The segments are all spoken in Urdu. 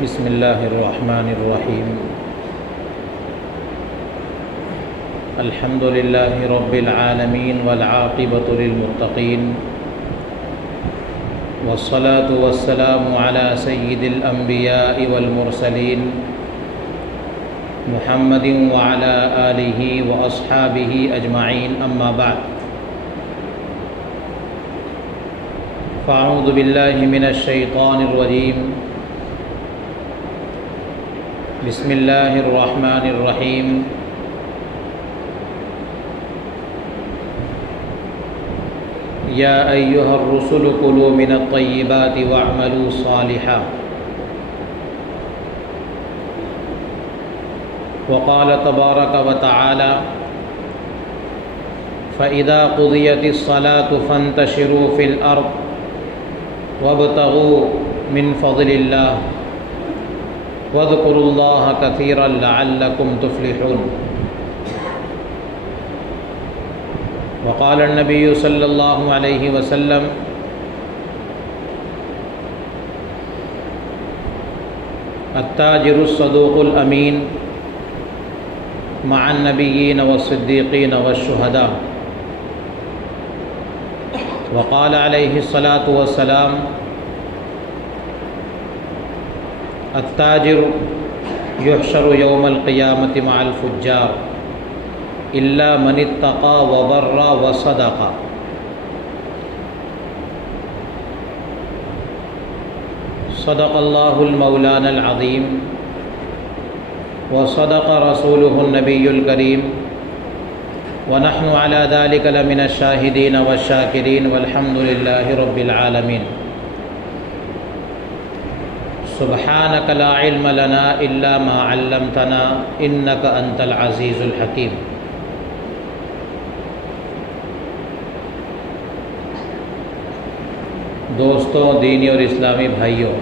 بسم اللہ الرحمن الرحیم الحمد للہ رب العالمین والعاقبۃ للمتقین والصلاة والسلام علی سید الانبیاء والمرسلین محمد وعلی آلہ واصحابہ اجمعین اما بعد فاعوذ باللہ من الشیطان الرجیم بسم اللہ الرحمن الرحیم یا ایہا الرسل کلوا من الطیبات واعملوا صالحا وقال تبارک وتعالی فَإِذَا قُضِيَتِ الصَّلَاةُ فَانتَشِرُوا فِي الْأَرْضِ وَابْتَغُوا مِنْ فَضْلِ اللَّهِ وَاذْكُرُوا اللَّهَ كَثِيرًا لَعَلَّكُمْ تُفْلِحُونَ وقال النبي صلی اللہ علیہ وسلم التاجر الصدوق الامین مع النبیین والصدیقین والشہداء وقال علیہ الصلاة والسلام التاجر يحشر يوم القيامة مع الفجار إلا من اتقى وبر وصدق صدق الله المولانا العظيم وصدق رسوله النبي الكريم ونحن على ذلك لمن الشاهدين والشاكرين والحمد لله رب العالمين سبحانك لا علم لنا إلا ما علمتنا إنك أنت العزيز الحكيم دوستوں، دینی اور اسلامی بھائیوں،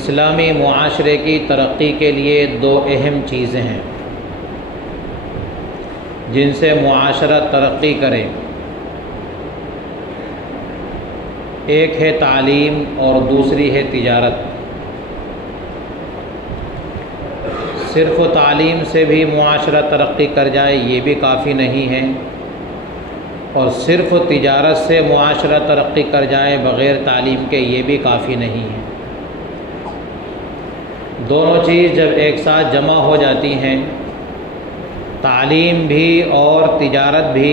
اسلامی معاشرے کی ترقی کے لیے دو اہم چیزیں ہیں جن سے معاشرہ ترقی کرے، ایک ہے تعلیم اور دوسری ہے تجارت۔ صرف تعلیم سے بھی معاشرہ ترقی کر جائے یہ بھی کافی نہیں ہے، اور صرف تجارت سے معاشرہ ترقی کر جائے بغیر تعلیم کے یہ بھی کافی نہیں ہے۔ دونوں چیز جب ایک ساتھ جمع ہو جاتی ہیں، تعلیم بھی اور تجارت بھی،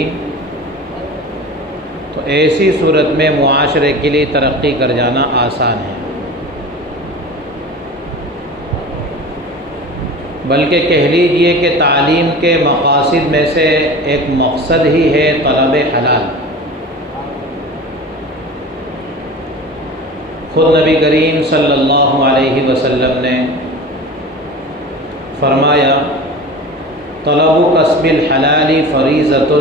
تو ایسی صورت میں معاشرے کے لیے ترقی کر جانا آسان ہے، بلکہ کہہ لیجئے کہ تعلیم کے مقاصد میں سے ایک مقصد ہی ہے طلب حلال۔ خود نبی کریم صلی اللہ علیہ وسلم نے فرمایا طلب کسب الحلال فریضۃ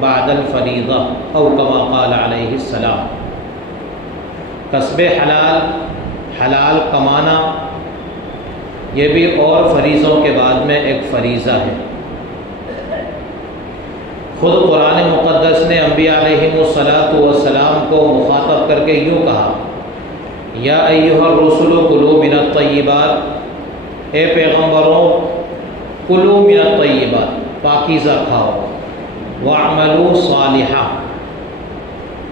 بعد الفریضہ او کما قال علیہ السلام۔ کسب حلال، حلال کمانا، یہ بھی اور فریضوں کے بعد میں ایک فریضہ ہے۔ خود قرآن مقدس نے انبیاء علیہم الصلاۃ والسلام کو مخاطب کر کے یوں کہا یا ایھا الرسل کلوا من الطیبات، اے پیغمبروں کلوا من الطیبات، پاکیزہ کھاؤ، واعملوا صالحا،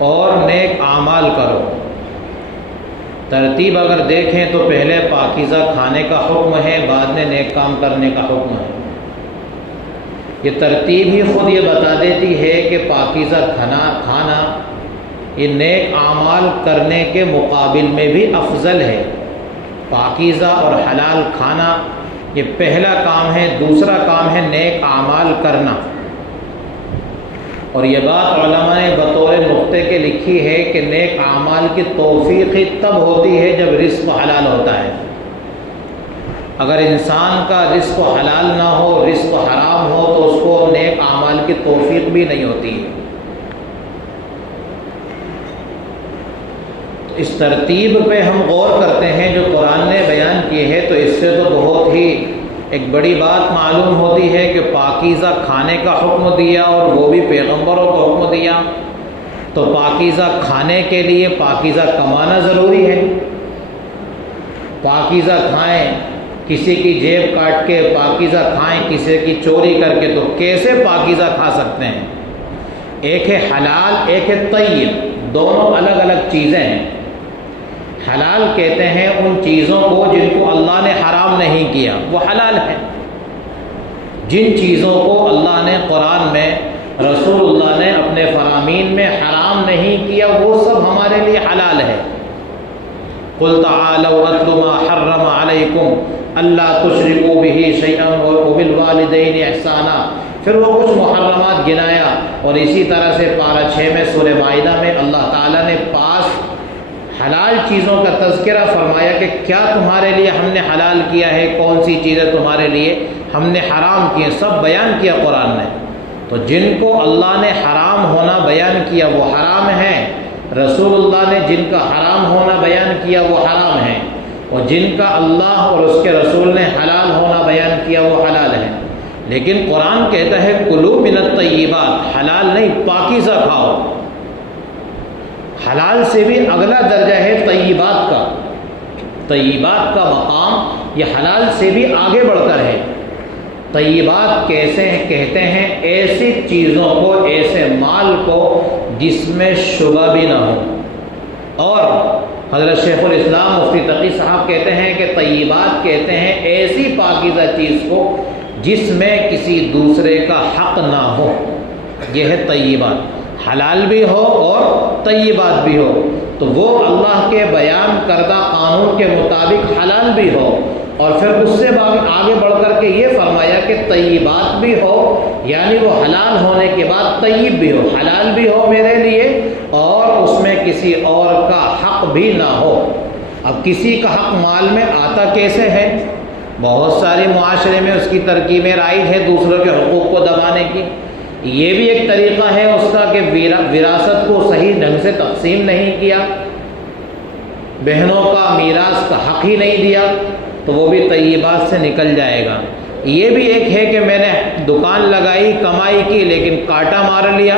اور نیک اعمال کرو۔ ترتیب اگر دیکھیں تو پہلے پاکیزہ کھانے کا حکم ہے، بعد میں نیک کام کرنے کا حکم ہے۔ یہ ترتیب ہی خود یہ بتا دیتی ہے کہ پاکیزہ کھانا یہ نیک اعمال کرنے کے مقابل میں بھی افضل ہے۔ پاکیزہ اور حلال کھانا یہ پہلا کام ہے، دوسرا کام ہے نیک اعمال کرنا۔ اور یہ بات علماء نے بطور نقطے کے لکھی ہے کہ نیک اعمال کی توفیق ہی تب ہوتی ہے جب رزق حلال ہوتا ہے۔ اگر انسان کا رزق حلال نہ ہو، رزق حرام ہو، تو اس کو نیک اعمال کی توفیق بھی نہیں ہوتی ہے۔ تو اس ترتیب پہ ہم غور کرتے ہیں جو قرآن نے بیان کی ہے، تو اس سے تو بہت ہی ایک بڑی بات معلوم ہوتی ہے کہ پاکیزہ کھانے کا حکم دیا، اور وہ بھی پیغمبروں کو حکم دیا، تو پاکیزہ کھانے کے لیے پاکیزہ کمانا ضروری ہے۔ پاکیزہ کھائیں، کسی کی جیب کاٹ کے پاکیزہ کھائیں، کسی کی چوری کر کے، تو کیسے پاکیزہ کھا سکتے ہیں؟ ایک ہے حلال، ایک ہے طیب، دونوں الگ الگ چیزیں ہیں۔ حلال کہتے ہیں ان چیزوں کو جن کو اللہ نے حرام نہیں کیا، وہ حلال ہے۔ جن چیزوں کو اللہ نے قرآن میں، رسول اللہ نے اپنے فرامین میں حرام نہیں کیا، وہ سب ہمارے لیے حلال ہے۔ قُلْ تَعَالَوْا أَتْلُ مَا حَرَّمَ عَلَيْكُمْ أَلَّا تُشْرِكُوا بِهِ شَيْئًا وَبِالْوَالِدَيْنِ إِحْسَانًا، پھر وہ کچھ محرمات گنایا، اور اسی طرح سے پارہ 6 میں سورہ مائدہ میں اللہ تعالیٰ نے 5 حلال چیزوں کا تذکرہ فرمایا کہ کیا تمہارے لیے ہم نے حلال کیا ہے، کون سی چیزیں تمہارے لیے ہم نے حرام کی ہیں، سب بیان کیا قرآن نے۔ تو جن کو اللہ نے حرام ہونا بیان کیا وہ حرام ہیں، رسول اللہ نے جن کا حرام ہونا بیان کیا وہ حرام ہیں، اور جن کا اللہ اور اس کے رسول نے حلال ہونا بیان کیا وہ حلال ہے۔ لیکن قرآن کہتا ہے کلوا من الطیبات، حلال نہیں، پاکیزہ کھاؤ۔ حلال سے بھی اگلا درجہ ہے طیبات کا۔ طیبات کا مقام یہ حلال سے بھی آگے بڑھ کر ہے۔ طیبات کیسے کہتے ہیں؟ ایسی چیزوں کو، ایسے مال کو جس میں شبہ بھی نہ ہو۔ اور حضرت شیخ الاسلام مفتی تقی صاحب کہتے ہیں کہ طیبات کہتے ہیں ایسی پاکیزہ چیز کو جس میں کسی دوسرے کا حق نہ ہو، یہ ہے طیبات۔ حلال بھی ہو اور طیبات بھی ہو، تو وہ اللہ کے بیان کردہ قانون کے مطابق حلال بھی ہو، اور پھر اس سے آگے بڑھ کر کے یہ فرمایا کہ طیبات بھی ہو، یعنی وہ حلال ہونے کے بعد طیب بھی ہو، حلال بھی ہو میرے لیے، اور اس میں کسی اور کا حق بھی نہ ہو۔ اب کسی کا حق مال میں آتا کیسے ہے؟ بہت ساری معاشرے میں اس کی ترکیبیں رائج ہے دوسروں کے حقوق کو دبانے کی۔ یہ بھی ایک طریقہ ہے اس کا کہ وراثت کو صحیح ڈھنگ سے تقسیم نہیں کیا، بہنوں کا میراث کا حق ہی نہیں دیا، تو وہ بھی طیبات سے نکل جائے گا۔ یہ بھی ایک ہے کہ میں نے دکان لگائی، کمائی کی، لیکن کاٹا مار لیا،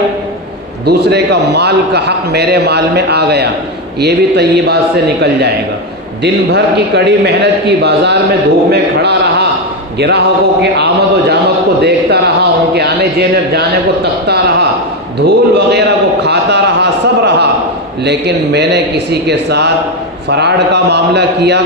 دوسرے کا مال کا حق میرے مال میں آ گیا، یہ بھی طیبات سے نکل جائے گا۔ دن بھر کی کڑی محنت کی، بازار میں دھوپ میں کھڑا رہا، گراہکوں کے آمد و جامد کو دیکھتا رہا، ان کے آنے جانے کو تکتا رہا، دھول وغیرہ کو کھاتا رہا، سب رہا، لیکن میں نے کسی کے ساتھ فراڈ کا معاملہ کیا،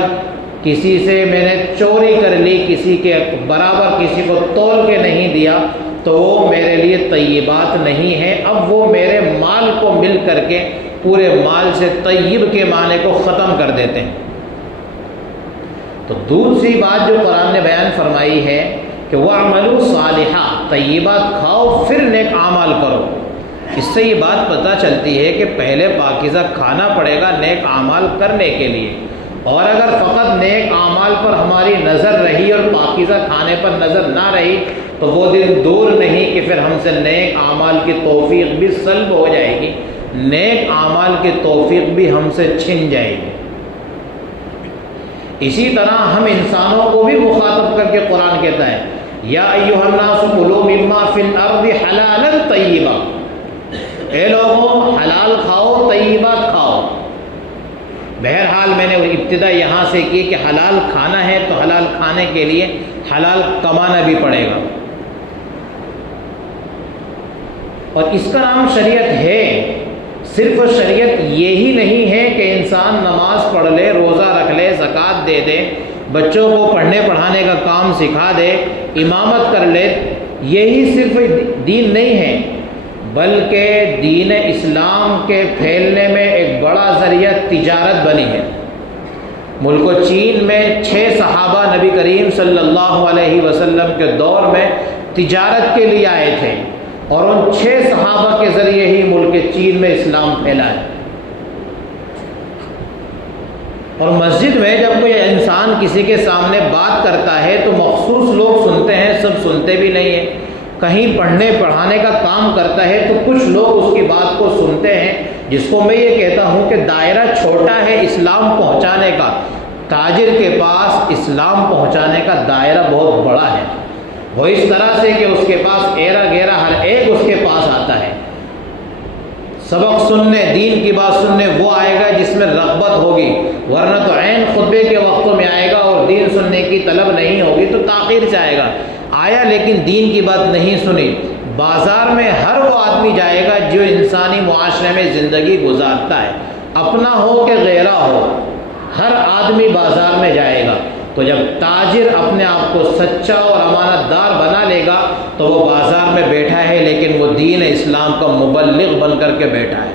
کسی سے میں نے چوری کر لی، کسی کے برابر کسی کو تول کے نہیں دیا، تو وہ میرے لیے طیبات نہیں ہے۔ اب وہ میرے مال کو مل کر کے پورے مال سے طیب کے معنی کو ختم کر دیتے ہیں۔ تو دوسری بات جو قرآن نے بیان فرمائی ہے کہ وَاعْمَلُوا صَالِحًا، طیبات کھاؤ پھر نیک اعمال کرو۔ اس سے یہ بات پتہ چلتی ہے کہ پہلے پاکیزہ کھانا پڑے گا نیک اعمال کرنے کے لیے، اور اگر فقط نیک اعمال پر ہماری نظر رہی اور پاکیزہ کھانے پر نظر نہ رہی تو وہ دن دور نہیں کہ پھر ہم سے نیک اعمال کی توفیق بھی سلب ہو جائے گی، نیک اعمال کی توفیق بھی ہم سے چھن جائے گی۔ اسی طرح ہم انسانوں کو بھی مخاطب کر کے قرآن کہتا ہے یا ایھا الناس کلوا مما فی الارض حلالا طیبا، اے لوگوں حلال کھاؤ، طیبات کھاؤ۔ بہرحال میں نے ابتدا یہاں سے کی کہ حلال کھانا ہے تو حلال کھانے کے لیے حلال کمانا بھی پڑے گا، اور اس کا نام شریعت ہے۔ صرف شریعت یہی نہیں ہے کہ انسان نماز پڑھ لے، روزہ رکھ لے، زکوٰۃ دے دے، بچوں کو پڑھنے پڑھانے کا کام سکھا دے، امامت کر لے، یہی صرف دین نہیں ہے، بلکہ دین اسلام کے پھیلنے میں ایک بڑا ذریعہ تجارت بنی ہے۔ ملک چین میں 6 صحابہ نبی کریم صلی اللہ علیہ وسلم کے دور میں تجارت کے لیے آئے تھے، اور ان 6 صحابہ کے ذریعے ہی ملک چین میں اسلام پھیلا ہے۔ اور مسجد میں جب کوئی انسان کسی کے سامنے بات کرتا ہے تو مخصوص لوگ سنتے ہیں، سب سنتے بھی نہیں ہیں۔ کہیں پڑھنے پڑھانے کا کام کرتا ہے تو کچھ لوگ اس کی بات کو سنتے ہیں، جس کو میں یہ کہتا ہوں کہ دائرہ چھوٹا ہے اسلام پہنچانے کا، تاجر کے پاس اسلام پہنچانے کا دائرہ بہت بڑا ہے۔ وہ اس طرح سے کہ اس کے پاس ایرا گیرا ہر ایک اس کے پاس آتا ہے۔ سبق سننے، دین کی بات سننے وہ آئے گا جس میں رغبت ہوگی، ورنہ تو عین خطبے کے وقتوں میں آئے گا اور دین سننے کی طلب نہیں ہوگی تو تاخیر سے آئے گا۔ آیا لیکن دین کی بات نہیں سنی۔ بازار میں ہر وہ آدمی جائے گا جو انسانی معاشرے میں زندگی گزارتا ہے، اپنا ہو کہ غیرہ ہو، ہر آدمی بازار میں جائے گا۔ تو جب تاجر اپنے آپ کو سچا اور امانت دار بنا لے گا تو وہ بازار میں بیٹھا ہے لیکن وہ دین اسلام کا مبلغ بن کر کے بیٹھا ہے۔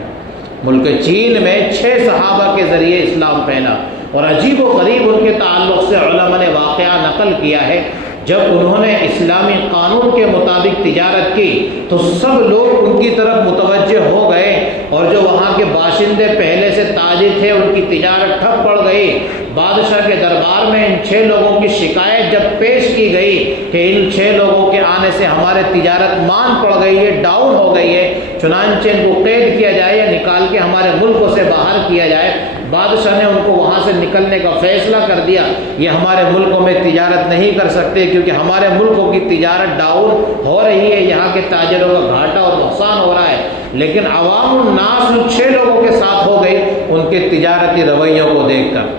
ملک چین میں 6 صحابہ کے ذریعے اسلام پھیلا، اور عجیب و غریب ان کے تعلق سے علماء نے واقعہ نقل کیا ہے، جب انہوں نے اسلامی قانون کے مطابق تجارت کی تو سب لوگ ان کی طرف متوجہ ہو گئے، اور جو وہاں کے باشندے پہلے سے تاجر تھے ان کی تجارت ٹھپ پڑ گئی۔ بادشاہ کے دربار میں ان 6 لوگوں کی شکایت جب پیش کی گئی کہ ان 6 لوگوں کے آنے سے ہمارے تجارت مان پڑ گئی ہے، ڈاؤن ہو گئی ہے، چنانچہ ان کو قید کیا جائے یا نکال کے ہمارے ملکوں سے باہر کیا جائے، بادشاہ نے ان کو وہاں سے نکلنے کا فیصلہ کر دیا۔ یہ ہمارے ملکوں میں تجارت نہیں کر سکتے کیونکہ ہمارے ملکوں کی تجارت ڈاؤن ہو رہی ہے، یہاں کے تاجروں کا گھاٹا اور نقصان ہو رہا ہے۔ لیکن عوام الناس ان 6 لوگوں کے ساتھ ہو گئی ان کے تجارتی رویوں کو دیکھ کر۔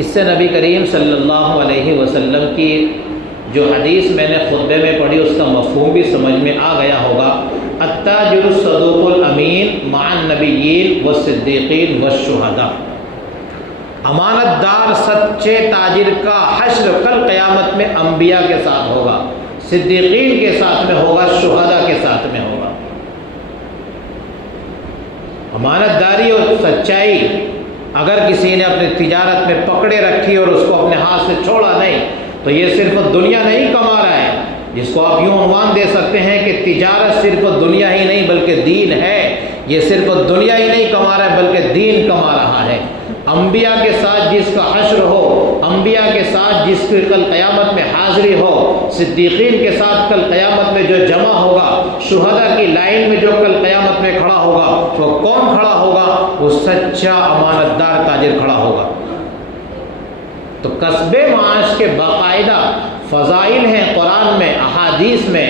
اس سے نبی کریم صلی اللہ علیہ وسلم کی جو حدیث میں نے خطبے میں پڑھی اس کا مفہوم بھی سمجھ میں آ گیا ہوگا۔ التاجر الصدوق الامین مع النبیین والصدیقین والشہداء، امانت دار سچے تاجر کا حشر کل قیامت میں انبیاء کے ساتھ ہوگا، صدیقین کے ساتھ میں ہوگا، شہداء کے ساتھ میں ہوگا۔ امانت داری اور سچائی اگر کسی نے اپنی تجارت میں پکڑے رکھی اور اس کو اپنے ہاتھ سے چھوڑا نہیں تو یہ صرف دنیا نہیں کما رہا ہے، جس کو آپ یوں عنوان دے سکتے ہیں کہ تجارت صرف دنیا ہی نہیں بلکہ دین ہے۔ یہ صرف دنیا ہی نہیں کما رہا ہے بلکہ دین کما رہا ہے۔ انبیاء کے ساتھ جس کا حشر ہو، انبیاء کے ساتھ جس کی کل قیامت میں حاضری ہو، صدیقین کے ساتھ کل قیامت میں جو جمع ہوگا، شہداء کی لائن میں جو کل قیامت میں کھڑا ہوگا، وہ کون کھڑا ہوگا؟ وہ سچا امانت دار تاجر کھڑا ہوگا۔ تو کسب معاش کے باقاعدہ فضائل ہیں قرآن میں، احادیث میں۔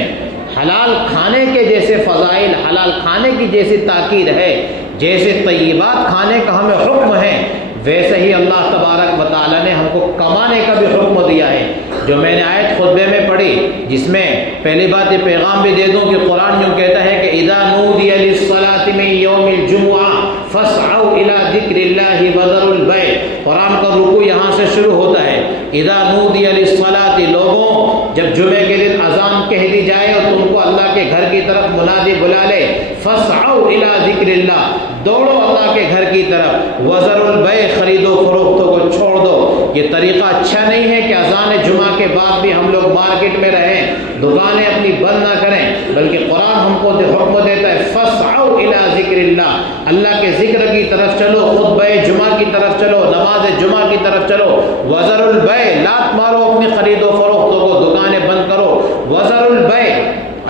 حلال کھانے کے جیسے فضائل، حلال کھانے کی جیسی تاکید ہے، جیسے طیبات کھانے کا ہمیں حکم ہے، ویسے ہی اللہ تبارک و تعالیٰ نے ہم کو کمانے کا بھی حکم دیا ہے۔ جو میں نے آیت خطبے میں پڑھی جس میں پہلی بات یہ پیغام بھی دے دوں کہ قرآن یوں کہتا ہے کہ اذا نودی للصلاة من یوم الجمعہ فاسعوا الی ذکر اللہ وذروا البیع۔ قرآن کا رکوع یہاں سے شروع ہوتا ہے، اذا نودی للصلاة، لوگوں جب جمعے کے دن اذان کہہ دی جائے اور تم کو اللہ کے گھر کی طرف منادی بلا لے، فاسعوا الی ذکر اللہ، دوڑو اللہ کے گھر کی طرف، وذروا البیع، خرید و فروختوں کو چھوڑ دو۔ یہ طریقہ اچھا نہیں ہے کہ اذان جمعہ کے بعد بھی ہم لوگ مارکیٹ میں رہیں، دکانیں اپنی بند نہ کریں، بلکہ قرآن ہم کو حکم دیتا ہے فاسعوا الی ذکر اللہ، اللہ کے ذکر کی طرف چلو، خطبہ جمعہ کی طرف چلو، نماز جمعہ کی طرف چلو۔ وذروا البیع، لات مارو اپنی خرید و فروختوں کو، دکانیں بند کرو۔ وذروا البیع،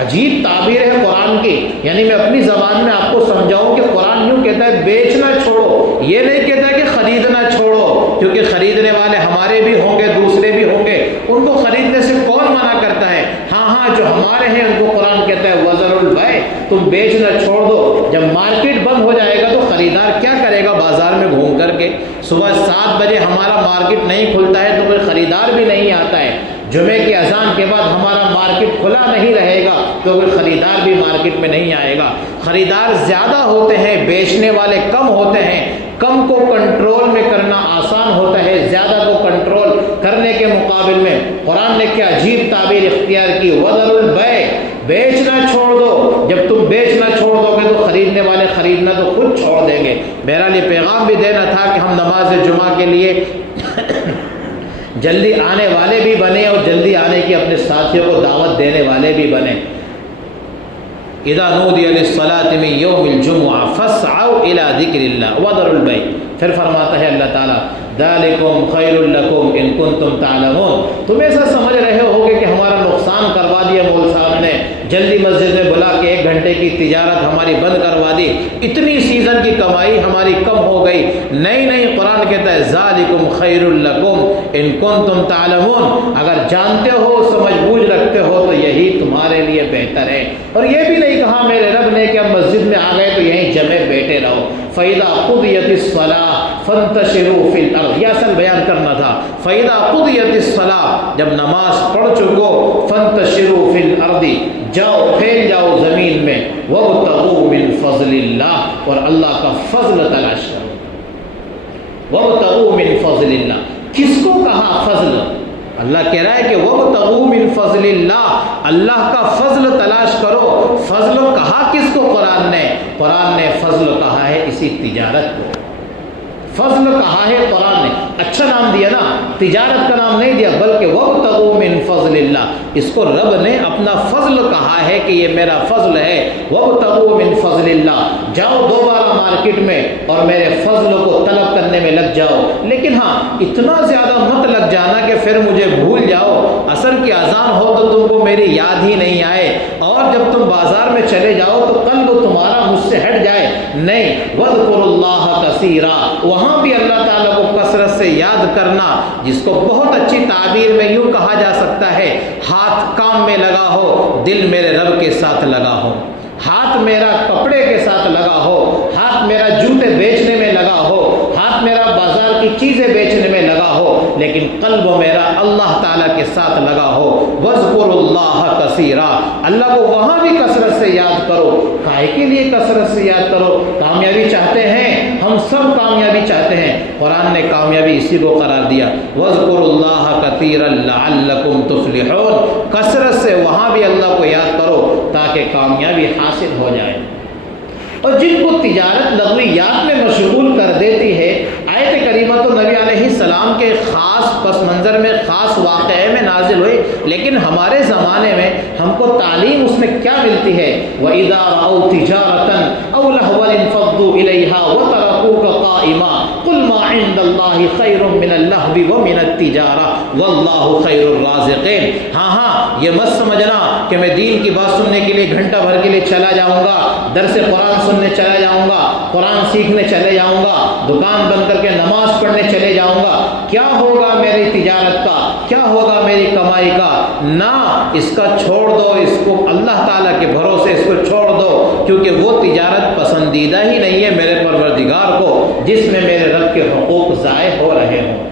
عجیب تعبیر ہے قرآن کی، یعنی میں اپنی زبان میں آپ کو سمجھاؤں کہ قرآن یوں کہتا ہے بیچنا چھوڑو، یہ نہیں کہتا کہ خریدنا چھوڑو، کیونکہ خریدنے والے ہمارے بھی ہوں گے، دوسرے بھی ہوں گے، ان کو خریدنے سے کون منع کرتا ہے؟ ہاں جو ہمارے ہیں ان کو قرآن کہتا ہے وذروا البیع، تم بیچنا چھوڑ دو۔ جب مارکیٹ بند ہو جائے گا تو خریدار کیا کرے گا بازار میں گھوم کر کے؟ صبح 7 بجے ہمارا مارکیٹ نہیں کھلتا ہے تو کوئی خریدار بھی نہیں آتا ہے، جمعے کی اذان کے بعد ہمارا مارکیٹ کھلا نہیں رہے گا تو کوئی خریدار بھی مارکیٹ میں نہیں آئے گا۔ خریدار زیادہ ہوتے ہیں، بیچنے والے کم ہوتے ہیں۔ کم کو کنٹرول میں کرنا آسان ہوتا ہے، زیادہ کو کنٹرول کرنے کے مقابل میں قرآن نے کیا عجیب تعبیر اختیار کی، وذروا البیع، بیچنا چھوڑ دو۔ جب تم بیچنا چھوڑ دو گے تو خریدنے والے خریدنا تو خود چھوڑ دیں گے۔ بہرحال یہ پیغام بھی دینا تھا کہ ہم نماز جمعہ کے لیے جلدی آنے والے بھی بنے اور جلدی آنے کی اپنے ساتھیوں کو دعوت دینے والے بھی بنے۔ اذا نودی للصلاة من یوم الجمعہ فاسعوا الی ذکر اللہ وذروا البیع۔ پھر فرماتا ہے اللہ تعالیٰ ذالکم خیر لکم ان کنتم تعلمون، تم ایسا سمجھ رہے ہو کہ ہمارا نقصان کروا دیا مول صاحب نے، جلدی مسجد میں بلا کے 1 گھنٹے کی تجارت ہماری بند کروا دی، اتنی سیزن کی کمائی ہماری کم ہو گئی۔ نہیں، قرآن کہتا ہے ذالکم خیر لکم ان کنتم تعلمون، اگر جانتے ہو، سمجھ بوجھ رکھتے ہو تو یہی تمہارے لیے بہتر ہے۔ اور یہ بھی نہیں کہا میرے رب نے کہ اب مسجد میں آ گئے تو یہیں جمے بیٹھے رہو۔ فَإِذَا قُضِيَتِ الصَّلَاةُ فَانتَشِرُوا فِي الْأَرْضِ، یہ اصل بیان کرنا تھا۔ فَإِذَا قُضِيَتِ الصَّلَاةُ، جب نماز پڑھ چکو، فَانتَشِرُوا فِي الْأَرْضِ، جاؤ پھیل جاؤ زمین میں، وَابْتَغُوا مِنْ فَضْلِ اللَّهِ، اور اللہ کا فضل تلاش کرو۔ وَابْتَغُوا مِنْ فَضْلِ اللَّهِ، کس کو کہا فضل؟ اللہ کہہ رہا ہے کہ وَابْتَغُوا مِنْ فَضْلِ اللَّهِ، اللہ کا فضل تلاش کرو۔ فضل کہا کس کو؟ قرآن نے فضل کہا ہے اسی تجارت کو، فضل کہا ہے قرآن نے، اچھا نام دیا نا، تجارت کا نام نہیں دیا، بلکہ وَابْتَغُوا مِنْ فَضْلِ اللَّهِ، اس کو رب نے اپنا فضل کہا ہے کہ یہ میرا فضل ہے۔ وَابْتَغُوا مِنْ فَضْلِ اللَّهِ، جاؤ دوبارہ مارکیٹ میں اور میرے فضل کو طلب کرنے میں لگ جاؤ، لیکن ہاں اتنا زیادہ مت لگ جانا کہ پھر مجھے بھول جاؤ، عصر کی اذان ہو تو تم کو میری یاد ہی نہیں آئے، اور جب تم بازار میں چلے جاؤ تو قلب تمہارا مجھ سے ہٹ جائے، نہیں۔ وَاذْكُرُوا اللَّهَ كَثِيرًا، وہاں بھی اللہ تعالیٰ کو کثرت سے یاد کرنا، جس کو بہت اچھی تعبیر میں یوں کہا جا سکتا ہے، ہاتھ کام میں لگا ہو، دل میرے رب کے ساتھ لگا ہو، ہاتھ میرا کپڑے کے ساتھ لگا ہو، ہاتھ میرا جوتے بیچنے میں لگا ہو، ہاتھ میرا بازار کی چیزیں بیچنے میں لگا ہو، لیکن قلب میرا اللہ تعالیٰ کے ساتھ لگا ہو۔ وَاذْكُرُوا اللَّهَ كَثِيرًا، اللہ کو وہاں بھی کثرت سے یاد کرو۔ کائے کے لیے کثرت سے یاد کرو؟ کامیابی چاہتے ہیں، ہم سب کامیابی چاہتے ہیں، قرآن نے کامیابی اسی کو قرار دیا، وَاذْكُرُوا اللَّهَ كَثِيرًا لَعَلَّكُمْ تُفْلِحُونَ، کثرت سے وہاں بھی اللہ کو یاد کرو تاکہ کامیابی حاصل ہو جائے۔ اور جن کو تجارت لغویات میں مشغول کر دیتی ہے، آیت کریمہ تو نبی علیہ السلام کے خاص پس منظر میں، خاص واقعے میں نازل ہوئی، لیکن ہمارے زمانے میں ہم کو تعلیم اس میں کیا ملتی ہے؟ وَإِذَا رَأَوْا تِجَارَةً أَوْ لَهْوًا انفضوا إِلَيْهَا وَتَرَكُوكَ قَائِمًا قُلْ مَا عِندَ اللَّهِ خَيْرٌ مِّنَ اللَّهْوِ وَمِنَ التِّجَارَةِ وَاللَّهُ خَيْرُ الرَّازِقِينَ۔ ہاں یہ مت سمجھنا کہ میں دین کی بات سننے کے لیے گھنٹہ بھر کے لیے چلا جاؤں گا، درس قرآن سننے چلا جاؤں گا، قرآن سیکھنے چلے جاؤں گا، دکان بند کر کے نماز پڑھنے چلے جاؤں گا، کیا ہوگا میری تجارت کا، کیا ہوگا میری کمائی کا؟ نہ، اس کا چھوڑ دو، اس کو اللہ تعالیٰ کے بھروسے اس کو چھوڑ دو، کیونکہ وہ تجارت پسندیدہ ہی نہیں ہے میرے پروردگار کو جس میں میرے رب کے حقوق ضائع ہو رہے ہوں۔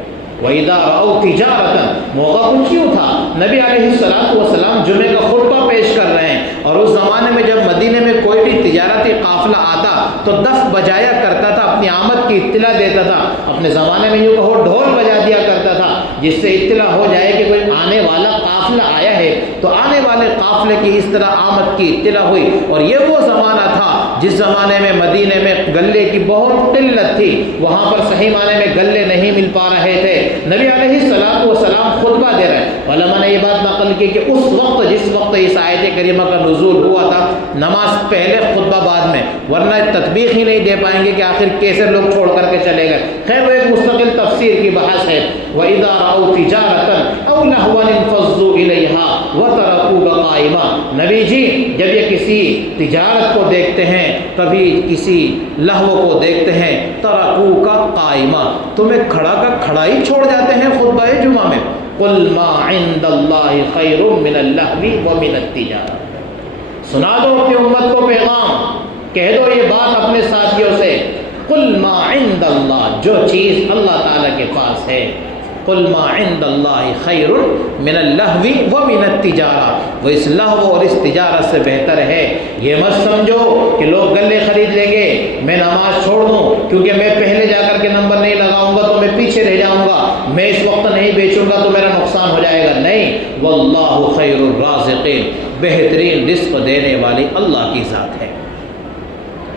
وَإِذَا رَأَوْا تِجَارَةً، موقع کچھ کیوں تھا؟ نبی علیہ السلام جمعے کا خطبہ پیش کر رہے ہیں، اور اس زمانے میں جب مدینے میں کوئی بھی تجارتی قافلہ آتا تو دف بجایا کرتا تھا، اپنی آمد کی اطلاع دیتا تھا، اپنے زمانے میں یوں کہو ڈھول بجا دیا کرتا تھا، جس سے اطلاع ہو جائے کہ کوئی آنے والا قافلہ آیا ہے، تو آنے والے قافلے کی اس طرح آمد کی اطلاع ہوئی۔ اور یہ وہ زمانہ تھا جس زمانے میں مدینے میں غلے کی بہت قلت تھی، وہاں پر صحیح معنی میں غلے نہیں مل پا رہے تھے۔ نبی علیہ السلام خطبہ دے رہے ہیں، علماء نے یہ بات نقل کی کہ اس وقت جس وقت اس آیت کریمہ کا نزول ہوا تھا، نماز پہلے خطبہ بعد میں، ورنہ تطبیق ہی نہیں دے پائیں گے کہ آخر کیسے لوگ چھوڑ کر کے چلے گئے۔ خیر وہ ایک مستقل تفسیر کی بحث ہے۔ وَإِذَا رَأَوْا تِجَارَةً أَوْ لَهْوًا انفضوا إِلَيْهَا وَتَرَكُوكَ قَائِمًا، نبی جی جب یہ کسی تجارت کو دیکھتے ہیں، کبھی کسی لہو کو دیکھتے ہیں، تَرَكُوكَ قَائِمًا، تمہیں کھڑا کا کھڑا ہی چھوڑ جاتے ہیں خطبہ جمعہ میں۔ قُلْ مَا عِندَ اللَّهِ خَيْرٌ مِّنَ اللَّهْوِ وَمِنَ التِّجَارَةِ، سنا دو اپنی امت کو پیغام، کہہ دو یہ بات اپنے ساتھیوں سے، قُلْ مَا عِندَ اللَّهِ، جو چیز اللہ تعالیٰ کے پاس ہے، قُلْ مَا عِندَ اللَّهِ خَيْرٌ مِّنَ اللَّهْوِ وَمِنَ التِّجَارَةِ، وہ اس لہو اور اس تجارت سے بہتر ہے۔ یہ مت سمجھو کہ لوگ گلے خرید لیں گے، میں نماز چھوڑ دوں کیونکہ میں پہلے جا کر کے نمبر نہیں لگاؤں گا تو میں پیچھے رہ جاؤں گا، میں اس وقت نہیں بیچوں گا تو میرا نقصان ہو جائے گا، نہیں۔ وَاللَّهُ خَيْرُ الرَّازِقِينَ، بہترین رزق دینے والی اللہ کی ذات ہے،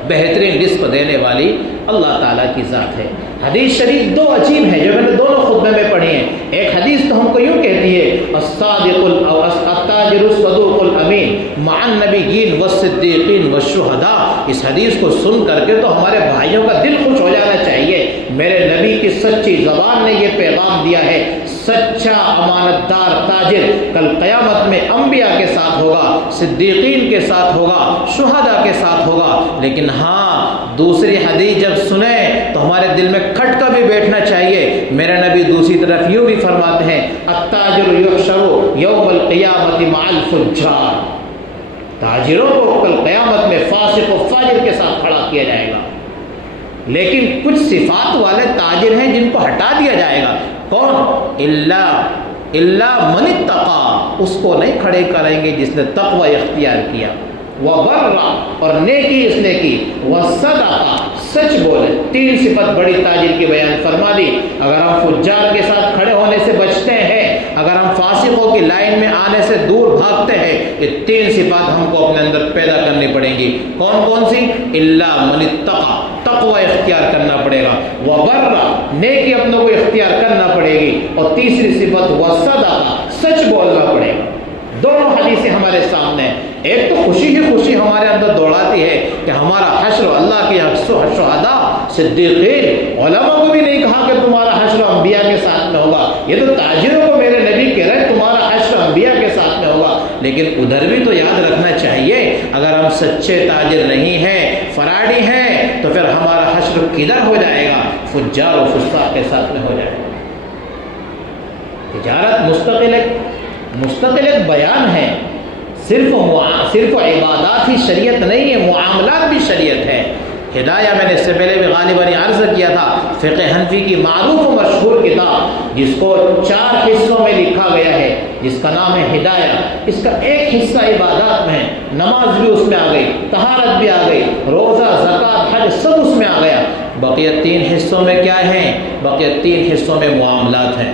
بہترین رزق دینے والی اللہ تعالیٰ کی ذات ہے۔ حدیث شریف دو عجیب ہیں جو میں نے دونوں خطبے میں پڑھی ہیں۔ ایک حدیث تو ہم کو یوں کہتی ہے، الصادق التاجر الصدوق الامین مع النبی النبیین والصدیقین والشہداء، اس حدیث کو سن کر کے تو ہمارے بھائیوں کا دل خوش ہو جانا چاہیے۔ میرے نبی کی سچی زبان نے یہ پیغام دیا ہے، سچا امانت دار تاجر کل قیامت میں انبیاء کے ساتھ ہوگا، صدیقین کے ساتھ ہوگا، شہداء کے ساتھ ہوگا۔ لیکن ہاں، دوسری حدیث جب سنیں تو ہمارے دل میں کھٹکا بھی بیٹھنا چاہیے۔ میرے نبی دوسری طرف یوں بھی فرماتے ہیں، التاجر یحشر یوم القیامت مع الفجار، تاجروں کو کل قیامت میں فاسق و فاجر کے ساتھ کھڑا کیا جائے گا۔ لیکن کچھ صفات والے تاجر ہیں جن کو ہٹا دیا جائے گا۔ کون؟ الا من اتقى، اس کو نہیں کھڑے کریں گے جس نے تقوی اختیار کیا، وبر، اور نیکی اس نے کی، وصدق، سچ بولے۔ تین صفت بڑی تاجر کی بیان فرما دی۔ اگر ہم فجار کے ساتھ کھڑے ہونے سے بچتے ہیں، اگر ہم فاسقوں کی لائن میں آنے سے دور بھاگتے ہیں، یہ تین صفات ہم کو اپنے اندر پیدا کرنی پڑیں گی۔ کون کون سی؟ الا من اتقى، تقوی اختیار کرنا پڑے گا، وبر، نیکی اپنوں کو اختیار کرنا پڑے گی، اور تیسری صفت وصدق، سچ بولنا پڑے گا۔ دونوں حدیثیں ہمارے سامنے ہیں۔ ایک تو خوشی ہی خوشی ہمارے اندر دوڑاتی ہے کہ ہمارا حشر اللہ کے شہداء، صدیقین، علماء کو بھی نہیں کہا کہ تمہارا حشر انبیاء کے ساتھ میں ہوگا، یہ تو تاجروں کو میرے نبی کہہ رہے تمہارا حشر انبیاء کے ساتھ میں ہوگا۔ لیکن ادھر بھی تو یاد رکھنا چاہیے، اگر ہم سچے تاجر نہیں ہیں، فراڈی ہیں، تو پھر ہمارا حشر کدھر ہو جائے گا؟ فجار و فساق کے ساتھ میں ہو جائے گا۔ تجارت مستقل ایک بیان ہے، صرف عبادات ہی شریعت نہیں ہے، معاملات بھی شریعت ہے۔ ہدایہ میں نے اس سے پہلے بھی غالباً عرض کیا تھا، فقہ حنفی کی معروف و مشہور کتاب جس کو 4 حصوں میں لکھا گیا ہے، جس کا نام ہے ہدایہ۔ اس کا ایک حصہ عبادات میں ہے، نماز بھی اس میں آ گئی، طہارت بھی آ گئی، روزہ، زکوٰۃ، حج سب اس میں آ گیا۔ بقیہ 3 حصوں میں کیا ہیں؟ بقیہ 3 حصوں میں معاملات ہیں۔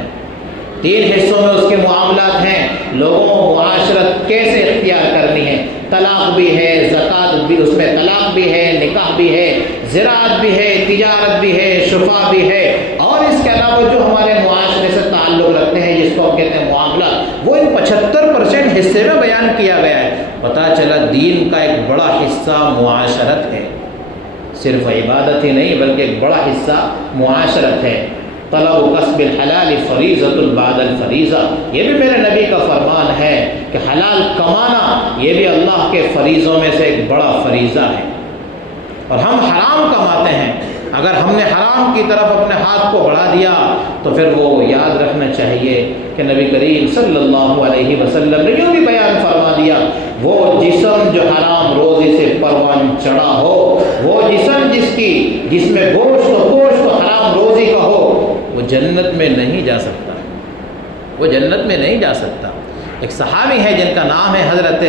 3 حصوں میں اس کے معاملات ہیں، لوگوں کو معاشرت کیسے اختیار کرنی ہے، طلاق بھی ہے، زکوٰۃ بھی، اس میں طلاق بھی ہے، نکاح بھی ہے، زراعت بھی ہے، تجارت بھی ہے، شفا بھی ہے، اور اس کے علاوہ جو ہمارے معاشرے سے تعلق رکھتے ہیں جس کو ہم کہتے ہیں معاملات، وہ ان 75% حصے میں بیان کیا گیا ہے۔ پتہ چلا دین کا ایک بڑا حصہ معاشرت ہے، صرف عبادت ہی نہیں بلکہ ایک بڑا حصہ معاشرت ہے۔ طلب کسب الحلال فریضۃ بعد الفریضہ، یہ بھی میرے نبی کا فرمان ہے کہ حلال کمانا یہ بھی اللہ کے فریضوں میں سے ایک بڑا فریضہ ہے۔ اور ہم حرام کماتے ہیں، اگر ہم نے حرام کی طرف اپنے ہاتھ کو بڑھا دیا تو پھر وہ یاد رکھنا چاہیے کہ نبی کریم صلی اللہ علیہ وسلم نے یوں بھی بیان فرما دیا، وہ جسم جو حرام روزی سے پروان چڑھا ہو، وہ جسم جس میں گوشت حرام روزی کا ہو، وہ جنت میں نہیں جا سکتا، وہ جنت میں نہیں جا سکتا۔ ایک صحابی ہے جن کا نام ہے حضرت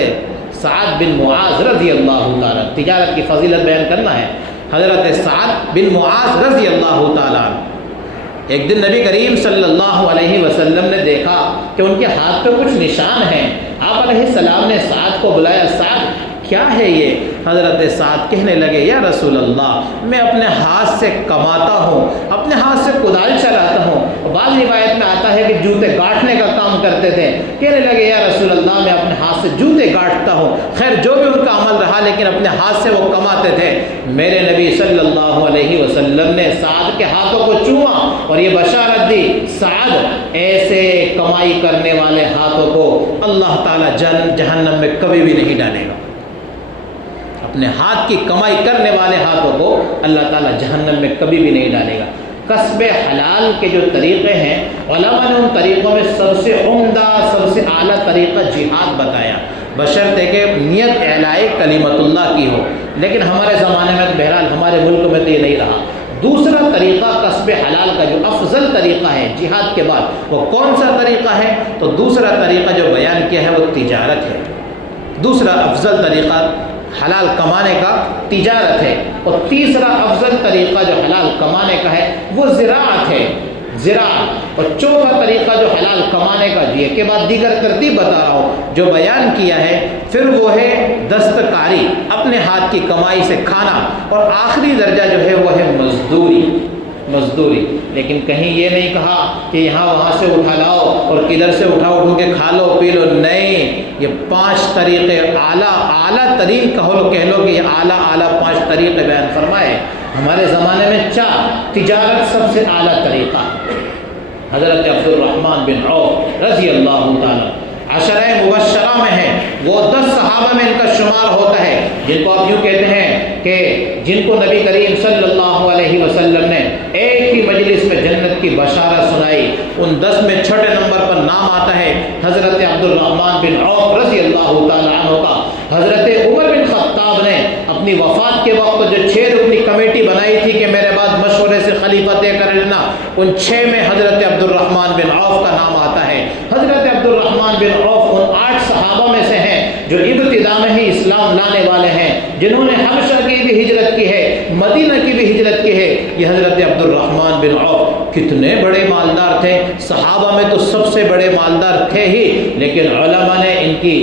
سعد بن معاذ رضی اللہ تعالیٰ، تجارت کی فضیلت بیان کرنا ہے، حضرت سعد بن معاذ رضی اللہ تعالیٰ۔ ایک دن نبی کریم صلی اللہ علیہ وسلم نے دیکھا کہ ان کے ہاتھ پہ کچھ نشان ہیں۔ آپ علیہ السلام نے سعد کو بلایا، سعد کیا ہے یہ؟ حضرت سعد کہنے لگے، یا رسول اللہ، میں اپنے ہاتھ سے کماتا ہوں، اپنے ہاتھ سے کدال چلاتا ہوں۔ بعض روایت میں آتا ہے کہ جوتے گاٹھنے کا کام کرتے تھے۔ کہنے لگے، یا رسول اللہ، میں اپنے ہاتھ سے جوتے گاٹتا ہوں۔ خیر جو بھی ان کا عمل رہا، لیکن اپنے ہاتھ سے وہ کماتے تھے۔ میرے نبی صلی اللہ علیہ وسلم نے سعد کے ہاتھوں کو چوما اور یہ بشارت دی، سعد، ایسے کمائی کرنے والے ہاتھوں کو اللہ تعالیٰ جہنم میں کبھی بھی نہیں ڈالے گا۔ اپنے ہاتھ کی کمائی کرنے والے ہاتھوں کو اللہ تعالیٰ جہنم میں کبھی بھی نہیں ڈالے گا۔ کسب حلال کے جو طریقے ہیں، علماء نے ان طریقوں میں سب سے عمدہ، سب سے اعلیٰ طریقہ جہاد بتایا، بشرطے کہ نیت اعلاء کلمت اللہ کی ہو۔ لیکن ہمارے زمانے میں، بہرحال ہمارے ملک میں تو یہ نہیں رہا۔ دوسرا طریقہ کسب حلال کا جو افضل طریقہ ہے جہاد کے بعد، وہ کون سا طریقہ ہے؟ تو دوسرا طریقہ جو بیان کیا ہے وہ تجارت ہے۔ دوسرا افضل طریقہ حلال کمانے کا تجارت ہے، اور تیسرا افضل طریقہ جو حلال کمانے کا ہے وہ زراعت ہے، زراعت۔ اور چوتھا طریقہ جو حلال کمانے کا جی کے بعد دیگر ترتیب بتا رہا ہوں جو بیان کیا ہے، پھر وہ ہے دستکاری، اپنے ہاتھ کی کمائی سے کھانا، اور آخری درجہ جو ہے وہ ہے مزدوری۔ مزدوری، لیکن کہیں یہ نہیں کہا کہ یہاں وہاں سے اٹھا لاؤ اور کدھر سے اٹھا کے کھا لو پی لو، نہیں، یہ 5 طریقے اعلیٰ ترین کہہ لو کہ یہ اعلیٰ 5 طریقے بیان فرمائے۔ ہمارے زمانے میں تجارت سب سے اعلیٰ طریقہ۔ حضرت عبد الرحمن بن عوف رضی اللہ تعالیٰ عشرہ مبشرہ میں ہیں، وہ 10 صحابہ میں ان کا شمار ہوتا ہے جن کو آپ یوں کہتے ہیں کہ جن کو نبی کریم صلی اللہ علیہ وسلم نے ایک ہی مجلس میں جنت کی بشارت سنائی۔ ان 10 میں چھٹے نمبر پر نام آتا ہے حضرت عبد الرحمن بن عوف رضی اللہ تعالیٰ عنہ کا۔ حضرت عمر بن خطاب نے اپنی وفات کے وقت جو 6 رکنی کمیٹی بنائی تھی کہ میرے بعد مشورے سے خلیفہ طے کر لینا، ان 6 میں حضرت عبد الرحمن بن عوف کا نام آتا ہے۔ حضرت عبد الرحمن بن عوف ان 8 صحابہ میں سے ہیں جو ابتدا میں ہی اسلام لانے والے ہیں، جنہوں نے حبشہ کی بھی ہجرت کی ہے، مدینہ کی بھی ہجرت کی ہے۔ یہ حضرت عبد الرحمن بن عوف کتنے بڑے مالدار تھے، صحابہ میں تو سب سے بڑے مالدار تھے ہی، لیکن علماء نے ان کی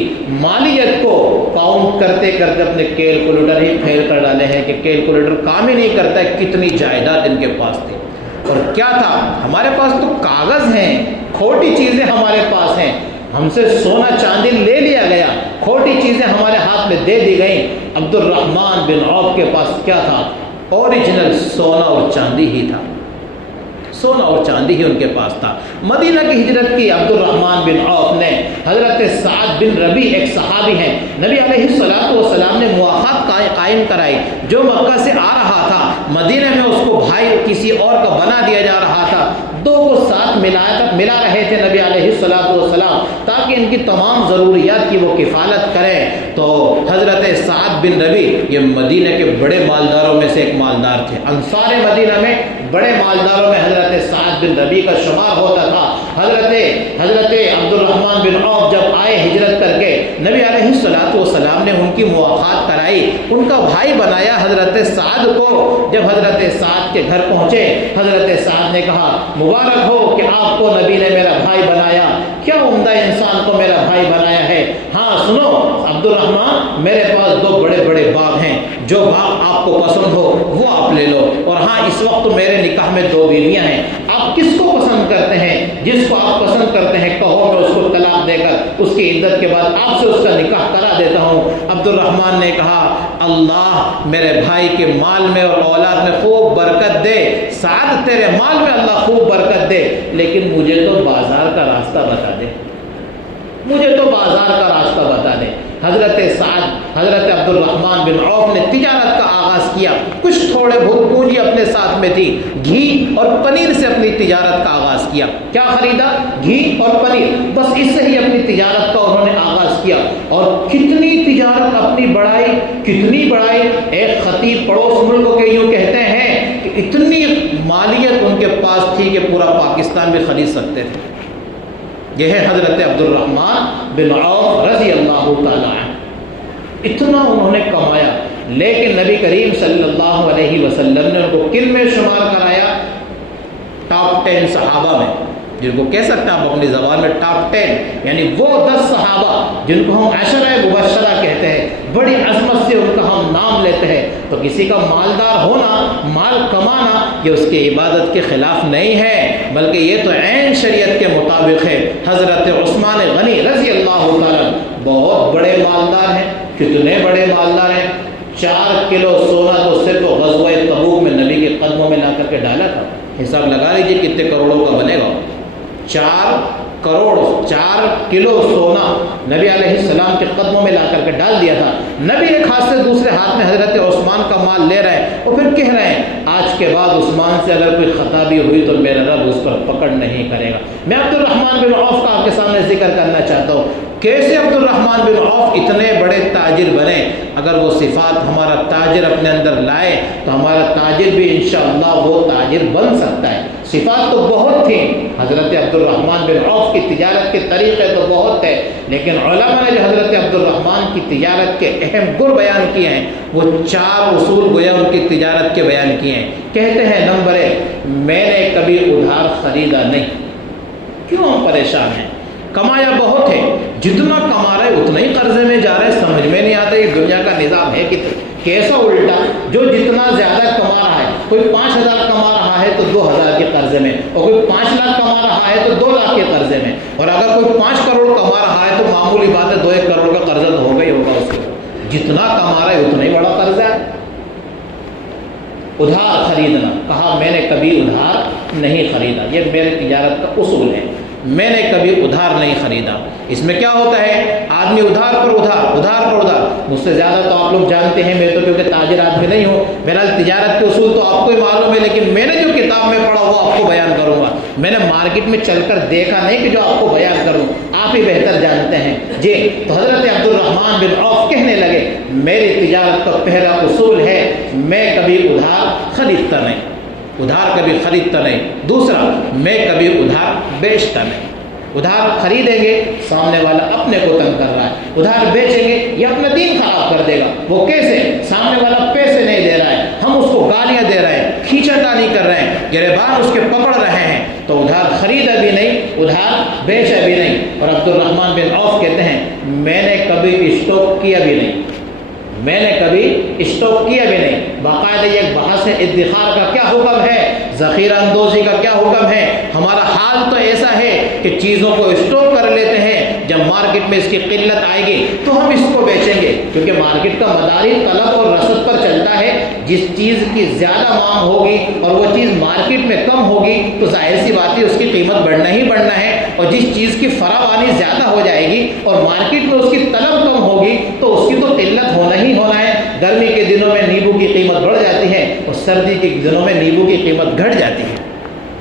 مالیت کو کاؤنٹ کرتے کرتے اپنے کیلکولیٹر ہی پھیل کر ڈالے ہیں کہ کیلکولیٹر کام ہی نہیں کرتا ہے کتنی جائیداد ان کے پاس تھی۔ اور کیا تھا، ہمارے پاس تو کاغذ ہیں، کھوٹی چیزیں ہمارے پاس ہیں، ہم سے سونا چاندی لے لیا گیا، کھوٹی چیزیں ہمارے ہاتھ میں دے دی گئیں۔ عبد الرحمن بن عوف کے پاس کیا تھا؟ اوریجنل سونا اور چاندی ہی تھا، سونا اور چاندی ہی ان کے پاس تھا۔ مدینہ کی ہجرت کی عبد الرحمن بن عوف نے حضرت سعد بن ربی ایک صحابی ہیں، نبی علیہ السلام نے مواخات قائم کرائی۔ جو مکہ سے آ رہا تھا مدینہ میں اس کو بھائی کسی اور کا بنا دیا جا رہا تھا، 2 کو ساتھ ملا رہے تھے نبی علیہ السلام تاکہ ان کی تمام ضروریات کی وہ کفالت کریں۔ تو حضرت سعد بن ربی یہ مدینہ کے بڑے مالداروں میں سے ایک مالدار تھے، انصار مدینہ میں بڑے مالداروں میں حضرت سعد بن ربی کا شمار ہوتا تھا۔ حضرت عبد الرحمن بن عوف جب آئے ہجرت کر کے، نبی علیہ السلام نے ان کی مواخات کرائی، ان کا بھائی بنایا حضرت سعد کو۔ جب حضرت سعد کے گھر پہنچے، حضرت سعد نے کہا مبارک ہو کہ آپ کو نبی نے میرا بھائی بنایا، کیا عمدہ انسان کو میرا بھائی بنایا ہے۔ ہاں سنو عبد الرحمن، میرے پاس 2 بڑے بڑے باغ ہیں، جو باغ آپ کو پسند ہو وہ آپ لے لو، اور ہاں اس وقت میرے نکاح میں 2 بیویاں ہیں، آپ کس کو پسند کرتے ہیں؟ جس کو آپ پسند کرتے ہیں کہو، میں اس کو طلاق دے کر اس کی عدت کے بعد آپ سے اس کا نکاح کرا دیتا ہوں۔ عبد الرحمن نے کہا اللہ میرے بھائی کے مال میں اور اولاد میں خوب برکت دے، سعد تیرے مال میں اللہ خوب برکت دے، لیکن مجھے تو بازار کا راستہ بتا دے، مجھے تو بازار کا راستہ بتا دے۔ حضرت عبد الرحمن بن عوف نے تجارت کا آغاز کیا، کچھ تھوڑے بہت پونجی اپنے ساتھ میں تھی، گھی اور پنیر سے اپنی تجارت کا آغاز کیا۔ کیا خریدا؟ گھی اور پنیر، بس اس سے ہی اپنی تجارت کا انہوں نے آغاز کیا۔ اور کتنی تجارت اپنی بڑھائی، کتنی بڑھائی، ایک خطیب پڑوس ملک کے یوں کہتے ہیں کہ اتنی مالیت ان کے پاس تھی کہ پورا پاکستان بھی خرید سکتے تھے۔ یہ ہے حضرت عبد الرحمن بن عوف رضی اللہ تعالیٰ عنہ، اتنا انہوں نے کمایا، لیکن نبی کریم صلی اللہ علیہ وسلم نے ان کو کن میں شمار کرایا؟ ٹاپ 10 صحابہ میں، جن کو کہہ سکتے ہیں آپ اپنی زبان میں ٹاپ 10، یعنی وہ 10 صحابہ جن کو ہم عشرہ مبشرہ کہتے ہیں، بڑی عظمت سے ان کا ہم نام لیتے ہیں۔ تو کسی کا مالدار ہونا، مال کمانا، یہ اس کی عبادت کے خلاف نہیں ہے، بلکہ یہ تو عین شریعت کے مطابق ہے۔ حضرت عثمان غنی رضی اللہ تعالیٰ بہت بڑے مالدار ہیں، کتنے بڑے مالدار ہیں، 4 کلو سونا تو صرف غزوہ تبوک میں نبی کے قدموں میں لا کر کے ڈالا تھا۔ حساب لگا لیجیے کتنے کروڑوں کا بنے گا۔ 4 کلو سونا نبی علیہ السلام کے قدموں میں لا کر کے ڈال دیا تھا۔ نبی ایک ہاتھ سے دوسرے ہاتھ میں حضرت عثمان کا مال لے رہے ہیں اور پھر کہہ رہے ہیں آج کے بعد عثمان سے اگر کوئی خطا بھی ہوئی تو میرا رب اس پر پکڑ نہیں کرے گا۔ میں عبد الرحمن بن عوف کا آپ کے سامنے ذکر کرنا چاہتا ہوں، کیسے عبد الرحمن بن عوف اتنے بڑے تاجر بنے۔ اگر وہ صفات ہمارا تاجر اپنے اندر لائے تو ہمارا تاجر بھی انشاءاللہ وہ تاجر بن سکتا ہے۔ صفات تو بہت تھیں، حضرت عبد الرحمن بن عوف کی تجارت کے طریقے تو بہت ہے، لیکن علماء نے جو حضرت عبد الرحمن کی تجارت کے اہم گر بیان کیے ہیں وہ 4 اصول گویا ان کی تجارت کے بیان کیے ہیں۔ کہتے ہیں نمبر 1، میں نے کبھی ادھار خریدا نہیں۔ کیوں ہم پریشان ہیں؟ کمایا بہت ہے، جتنا کما رہے اتنا ہی قرضے میں جا رہے، سمجھ میں نہیں آتا یہ دنیا کا نظام ہے کیسا الٹا، جو جتنا زیادہ کما رہا ہے، کوئی 5,000 کما رہا رہا ہے تو 2000 کے قرضے میں، اور کوئی 5 لاکھ کما رہا ہے تو 2 لاکھ کے قرضے میں، اور اگر کوئی 5 کروڑ کما رہا ہے تو معمولی بات ہے 2-1 کروڑ کا قرضہ تو ہوگا ہی ہوگا اس کو، جتنا کما رہا ہے اتنا ہی بڑا قرضہ ہے۔ ادھار خریدنا، کہا میں نے کبھی ادھار نہیں خریدا، یہ میرے تجارت کا اصول ہے، میں نے کبھی ادھار نہیں خریدا۔ اس میں کیا ہوتا ہے، آدمی ادھار پر ادھار، مجھ سے زیادہ تو آپ لوگ جانتے ہیں، میں تو کیونکہ تاجر آدمی نہیں ہوں، میرا تجارت کے اصول تو آپ کو ہی معلوم ہے، لیکن میں نے جو کتاب میں پڑھا وہ آپ کو بیان کروں گا۔ میں نے مارکیٹ میں چل کر دیکھا نہیں کہ جو آپ کو بیان کروں، آپ ہی بہتر جانتے ہیں۔ جی، تو حضرت عبد الرحمن بن عوف کہنے لگے میری تجارت کا پہلا اصول ہے میں کبھی ادھار خریدتا نہیں، دوسرا میں کبھی ادھار بیچتا نہیں۔ ادھار خریدیں گے سامنے والا اپنے کو تنگ کر رہا ہے، ادھار بیچیں گے یہ اپنا دین خراب کر دے گا۔ وہ کیسے؟ سامنے والا پیسے نہیں دے رہا ہے، ہم اس کو گالیاں دے رہے ہیں، کھینچا تانی کر رہے ہیں، گریبان اس کے پکڑ رہے ہیں، تو ادھار خریدا بھی نہیں، ادھار بیچا بھی نہیں۔ اور عبد الرحمن بن عوف کہتے ہیں میں نے کبھی اسٹاک کیا بھی نہیں، باقاعدہ ایک بحث ہے ادخار کا کیا حکم ہے، ذخیرہ اندوزی کا کیا حکم ہے۔ ہمارا حال تو ایسا ہے کہ چیزوں کو اسٹاک کر لیتے ہیں، جب مارکیٹ میں اس کی قلت آئے گی تو ہم اس کو بیچیں گے، کیونکہ مارکیٹ کا مداری طلب اور رسد پر چلتا ہے۔ جس چیز کی زیادہ مانگ ہوگی اور وہ چیز مارکیٹ میں کم ہوگی تو ظاہر سی بات ہے اس کی قیمت بڑھنا ہی بڑھنا ہے، اور جس چیز کی فراوانی زیادہ ہو جائے گی اور مارکیٹ میں اس کی طلب کم ہوگی تو اس کی تو قلت ہونا ہی ہونا ہے۔ گرمی کے دنوں میں نیبو کی قیمت بڑھ جاتی ہے اور سردی کے دنوں میں نیبو کی قیمت گھٹ جاتی ہے۔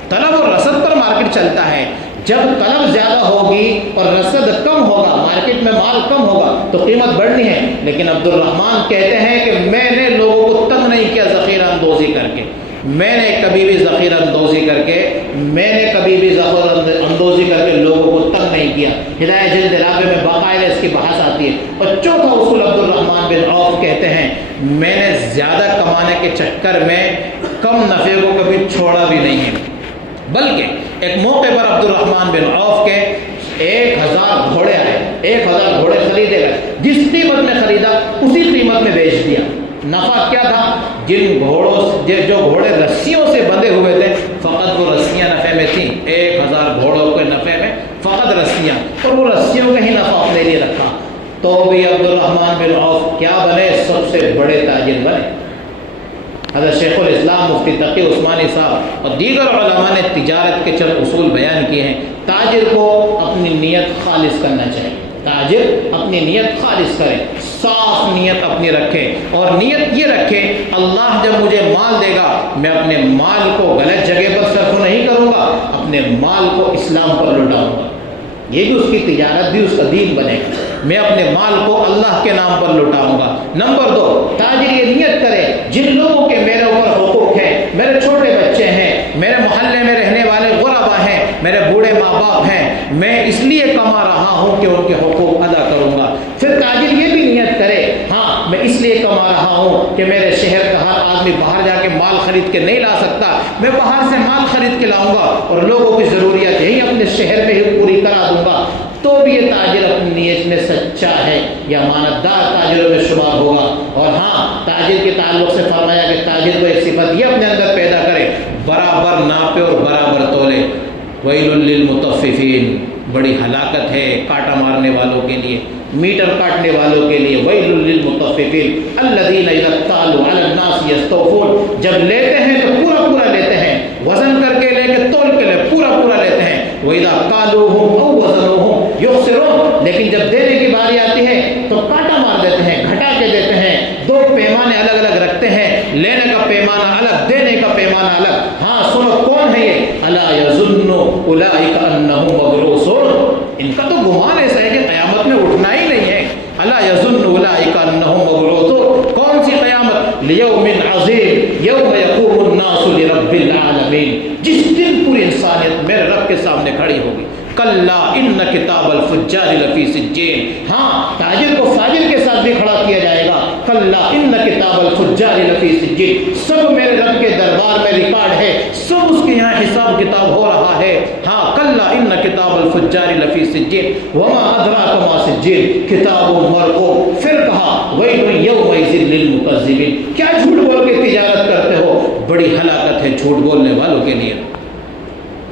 طلب اور رسد پر مارکیٹ چلتا ہے، جب طلب زیادہ ہوگی اور رسد کم ہوگا، مارکیٹ میں مال کم ہوگا تو قیمت بڑھنی ہے۔ لیکن عبد الرحمن کہتے ہیں کہ میں نے لوگوں کو تنگ نہیں کیا ذخیرہ اندوزی کر کے، میں نے کبھی بھی ذخیرہ اندوزی کر کے لوگوں کو تنگ نہیں کیا۔ ہدایہ جلد رابع میں باقاعدہ اس کی بحث آتی ہے۔ اور چوتھا اصول عبد الرحمن بن عوف کہتے ہیں میں نے زیادہ کمانے کے چکر میں کم نفع کو کبھی چھوڑا بھی نہیں ہے، بلکہ ایک موقع پر عبد الرحمن بن عوف کے 1000 گھوڑے آئے، 1000 گھوڑے خریدے گئے، جس قیمت میں خریدا اسی قیمت میں بیچ دیا۔ نفع کیا تھا؟ جو گھوڑے رسیوں سے بندھے ہوئے تھے فقط وہ رسیاں نفع میں تھیں، 1000 گھوڑوں کے نفع میں فقط رسیاں، اور وہ رسیوں کا ہی نفع اپنے لیے رکھا۔ تو بھی عبد الرحمن بن عوف کیا بنے؟ سب سے بڑے تاجر بنے۔ حضرت شیخ الاسلام مفتی تقی عثمانی صاحب اور دیگر علماء نے تجارت کے چند اصول بیان کیے ہیں۔ تاجر کو اپنی نیت خالص کرنا چاہیے، تاجر اپنی نیت خالص کرے، صاف نیت اپنی رکھے، اور نیت یہ رکھے اللہ جب مجھے مال دے گا میں اپنے مال کو غلط جگہ پر صرف نہیں کروں گا، اپنے مال کو اسلام پر لٹاؤں گا، یہ بھی اس کی تجارت بھی اس کا دین بنے گا، میں اپنے مال کو اللہ کے نام پر لٹاؤں گا۔ نمبر 2، تاجر یہ نیت کرے جن لوگوں کے میرے اوپر حقوق ہیں، میرے چھوٹے بچے ہیں، میرے محلے میں رہنے والے غربا ہیں، میرے بوڑھے ماں باپ ہیں، میں اس لیے کما رہا ہوں کہ ان کے حقوق ادا کروں گا۔ پھر تاجر یہ بھی نیت کرے ہاں میں اس لیے کما رہا ہوں کہ میرے شہر کا ہر آدمی باہر جا کے مال خرید کے نہیں لا سکتا، میں باہر سے مال خرید کے لاؤں گا اور لوگوں کی ضروریات یہی اپنے شہر میں ہی پوری کرا دوں گا، تو بھی یہ تاجر اپنی نیت میں سچا ہے، یا امانتدار تاجروں میں شمار ہوگا۔ اور ہاں تاجر کے تعلق سے فرمایا کہ تاجر کو ایک صفت یہ اپنے اندر پیدا کرے، برابر ناپے اور برابر تولے۔ ویل للمطففین، بڑی ہلاکت ہے کاٹا مارنے والوں کے لیے، میٹر کاٹنے والوں کے لیے۔ ویل للمطففین الذین اذا اکتالوا علی الناس یستوفون، جب لیتے ہیں تو پورا پورا لیتے ہیں، وزن کر کے لے کے تول کے لے پورا پورا لیتے ہیں۔ وَإِذَا قَالُوهُمْ أَوْ وَزَنُوهُمْ يُخْسِرُونَ، لیکن جب دینے کی باری آتی ہے تو کاٹا مار دیتے ہیں، گھٹا کے دیتے ہیں، دو پیمانے الگ الگ رکھتے ہیں، لینے کا پیمانہ الگ، دینے کا پیمانہ الگ۔ ہاں سنو کون ہے یہ؟ أَلَا يَظُنُّ أُولَٰئِكَ أَنَّهُمْ مَبْعُوثُونَ، ان کا تو گمان ایسا ہے کہ قیامت میں اٹھنا ہی نہیں ہے۔ أَلَا يَظُنُّ أُولَٰئِكَ أَنَّهُمْ مَبْعُوثُونَ، کون سی قیامت؟ لِيَوْمٍ عَظِيمٍ يَوْمَ يَقُومُ النَّاسُ لِرَبِّ الْعَالَمِينَ، جس دن پوری انسانیت میرے رب کے سامنے کھڑی ہوگی۔ کلا ان کتاب الفجار لفی سجین، ہاں تاجر کو فاجر کے ساتھ بھی کھڑا کیا جائے گا۔ کلا ان کتاب الفجار لفی سجین، سب میرے رب کے دربار میں ریکارڈ ہے، سب اس کے یہاں حساب کتاب ہو رہا ہے۔ ہاں کلا ان کتاب الفجار لفی سجین وما ادراک ما سجین کتاب مرقوم۔ پھر کہا ویل یومئذ للمکذبین، کیا جھوٹ بول کے تجارت کرتے ہو، بڑی ہلاکت ہے جھوٹ بولنے والوں کے لیے،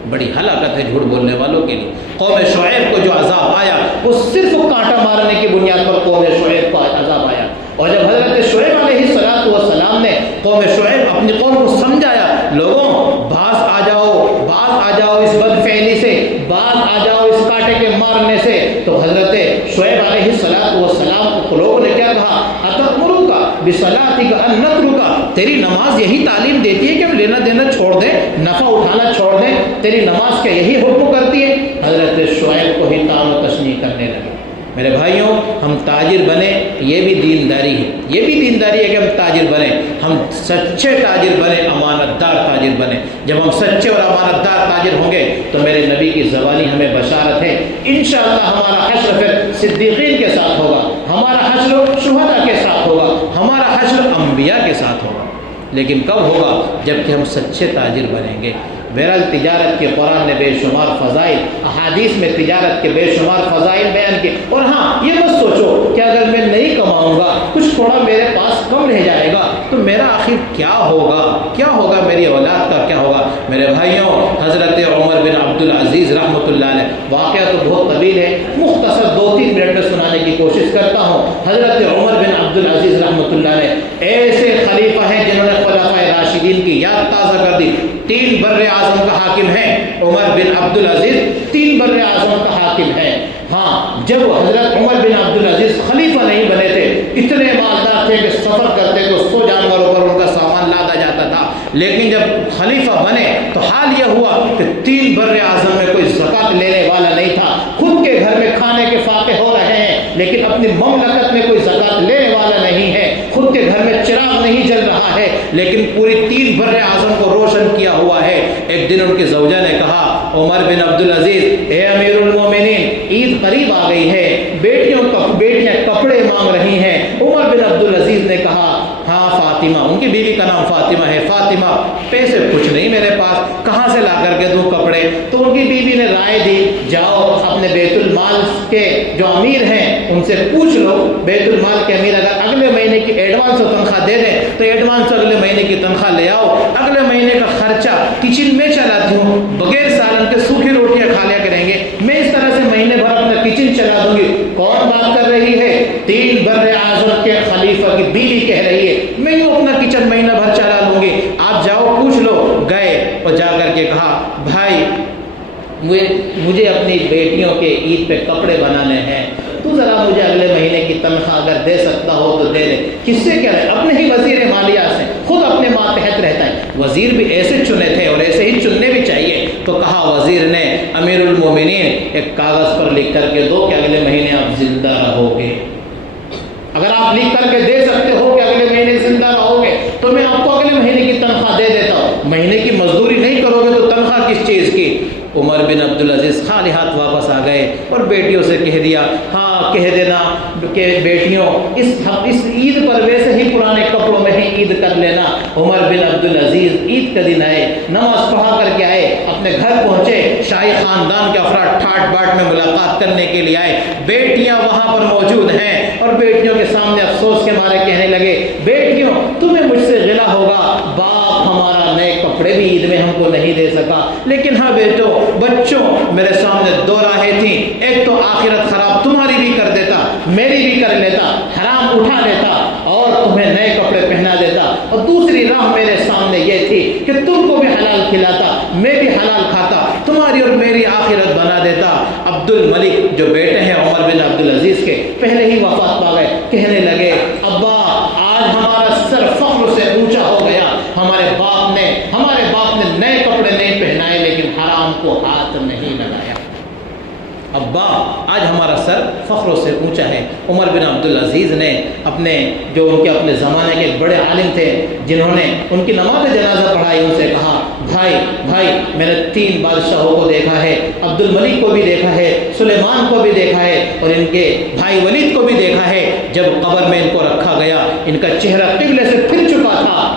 بڑی ہلاکت ہے جھوٹ بولنے والوں کے لیے۔ قوم شعیب کو جو عذاب آیا وہ صرف کانٹا مارنے کی بنیاد پر قوم شعیب کو عذاب آیا، اور جب حضرت شعیب علیہ السلام نے قوم شعیب اپنی قوم کو سمجھایا، لوگوں باز آ جاؤ اس بد فعلی سے، باز آ جاؤ اس کانٹے کے مارنے سے، تو حضرت شعیب علیہ السلام کو لوگوں نے کیا کہا؟ اتأمرک بصلاتک ان نترک، تیری نماز یہی تعلیم دیتی ہے کہ ہم لینا دینا چھوڑ دیں، نفع اٹھانا چھوڑ دیں، تیری نماز کیا یہی حکم کرتی ہے؟ حضرت شعیب کو ہی طعن و تشنیع کرنے لگے۔ میرے بھائیوں، ہم تاجر بنیں، یہ بھی دینداری ہے، یہ بھی دینداری ہے کہ ہم تاجر بنیں، ہم سچے تاجر بنیں، امانت دار تاجر بنیں۔ جب ہم سچے اور امانت دار تاجر ہوں گے تو میرے نبی کی زبانی ہمیں بشارت ہے، انشاءاللہ ہمارا حشر پھر صدیقین کے ساتھ ہوگا، ہمارا حشر شہداء کے ساتھ ہوگا، ہمارا حشر انبیاء کے ساتھ ہوگا۔ لیکن کب ہوگا؟ جب کہ ہم سچے تاجر بنیں گے۔ بہرحال تجارت کے قرآن نے بے شمار فضائل، احادیث میں تجارت کے بے شمار فضائل بیان کیے، اور ہاں یہ مت سوچو کہ اگر میں نہیں کماؤں گا، کچھ تھوڑا میرے پاس کم رہ جائے گا تو میرا آخر کیا ہوگا، میری اولاد کا کیا ہوگا؟ میرے بھائیوں، حضرت عمر بن عبدالعزیز رحمۃ اللہ علیہ، واقعہ تو بہت طویل ہے، مختصر 2-3 منٹ میں سنانے کی کوشش کرتا ہوں۔ حضرت عمر بن عبدالعزیز رحمۃ اللہ علیہ ایسے خلیفہ ہیں جنہوں نے خلفائے راشدین کی یاد تازہ کر دی۔ 3 بر اعظم کا حاکم ہے عمر بن عبدالعزیز، 3 بر اعظم کا حاکم ہے۔ ہاں، جب حضرت عمر بن عبدالعزیز خلیفہ نہیں بنے تھے، اتنے مالدار تھے کہ سفر کرتے تو 100 جانوروں پر ان کا سامان لادا جاتا تھا، لیکن جب خلیفہ بنے تو حال یہ ہوا کہ 3 بر اعظم میں کوئی زکوٰۃ لینے والا نہیں تھا۔ خود کے گھر میں کھانے کے فاقے ہو رہے ہیں، لیکن اپنی مملکت میں کوئی زکوٰۃ لینے والا نہیں ہے۔ خود کے گھر میں چراغ نہیں جل رہا ہے، لیکن پوری 3 بر اعظم کو روشن کیا ہوا ہے۔ ایک دن ان کی زوجہ نے کہا، عمر بن عبدالعزیز، اے امیر المومنین، عید قریب آ گئی ہے، بیٹیاں کپڑے مانگ رہی ہیں۔ عمر بن عبدالعزیز نے کہا، ہاں فاطمہ، ان کی بیوی کا نام فاطمہ ہے، فاطمہ پیسے کچھ نہیں میرے پاس، کہاں سے لا کر کے دوں کپڑے؟ تو ان کی بیوی نے رائے دی، جاؤ اپنے بیت المال کے جو امیر ہیں ان سے پوچھ لو، بیت المال کے امیر اگر اگلے مہینے کی ایڈوانس تنخواہ دے دیں تو ایڈوانس اگلے مہینے کی تنخواہ لے آؤ، اگلے مہینے کا خرچہ کچن میں چلاتی ہوں، بغیر سالن کے سوکھی روٹیاں کھا لیا کریں گے، میں اس طرح سے مہینے بھر اپنا کچن چلا دوں گی۔ کون بات کر رہی ہے؟ 3 بر اعظم کے خلیفہ کی بیوی کہہ رہی ہے، میں یوں اپنا کچن مہینہ بھر چلا لوں گی، آپ جاؤ پوچھ لو۔ گئے اور جا کر کے کہا، بھائی مجھے اپنی بیٹیوں کے عید پہ کپڑے بنانے ہیں، تو ذرا مجھے اگلے مہینے کی تنخواہ اگر دے سکتا ہو تو دے دے۔ کس سے کہہ رہے؟ اپنے ہی وزیر مالیہ سے، خود اپنے ماتحت رہتا ہے۔ وزیر بھی ایسے چنے تھے اور ایسے ہی چننے بھی چاہیے۔ تو کہا وزیر نے، امیر المومنین، ایک کاغذ پر لکھ کر کے دو کہ اگلے مہینے آپ زندہ رہو گے۔ اگر آپ لکھ کر کے دے سکتے ہو کہ اگلے مہینے زندہ رہو گے تو میں آپ کو اگلے مہینے کی تنخواہ دے دیتا ہوں۔ مہینے کی مزدوری نہیں کرو گے تو تنخواہ کس چیز کی؟ عمر بن عبدالعزیز خالی ہاتھ واپس آ گئے اور بیٹیوں سے کہہ دیا، ہاں کہہ دینا کہ بیٹیوں اس عید پر ویسے ہی پرانے کپڑوں میں ہی عید کر لینا۔ عمر بن عبدالعزیز عید کا دن آئے، نماز پڑھا کر کے آئے، اپنے گھر پہنچے، شاہی خاندان کے افراد ٹھاٹ باٹ میں ملاقات کرنے کے لیے آئے، بیٹیاں وہاں پر موجود ہیں، اور بیٹیوں کے سامنے افسوس کے مارے کہنے لگے، بیٹیوں تمہیں مجھ سے غلہ ہوگا، باپ ہمارا نئے کپڑے بھی عید میں ہم کو نہیں دے سکا، لیکن ہاں بچوں میرے سامنے 2 راہیں تھیں، ایک تو آخرت خراب تمہاری بھی کر دیتا، میری بھی کر لیتا، حرام اٹھا لیتا اور تمہیں نئے کپڑے پہنا دیتا، اور دوسری راہ میرے سامنے یہ تھی کہ تم کو بھی حلال کھلاتا، میں بھی حلال کھاتا، تمہاری اور میری آخرت بنا دیتا۔ عبد الملک جو بیٹے ہیں عمر بن عبدالعزیز کے، پہلے ہی وفات پا گئے، کہنے لگے، ابا آج ہمارا سر فخر سے اونچا ہو گیا، ہمارے باپ نے نئے کپڑے نہیں پہنائے لیکن حرام کو ہاتھ نہیں لگایا۔ ابا آج ہمارا سر فخروں سے اونچا ہے۔ عمر بن عبدالعزیز نے اپنے زمانے کے ایک بڑے عالم تھے جنہوں نے ان کی نماز جنازہ پڑھائی، ان سے کہا، بھائی میں نے 3 بادشاہوں کو دیکھا ہے، عبد الملک کو بھی دیکھا ہے، سلیمان کو بھی دیکھا ہے، اور ان کے بھائی ولید کو بھی دیکھا ہے۔ جب قبر میں ان کو رکھا گیا، ان کا چہرہ قبلے سے پھر چکا تھا،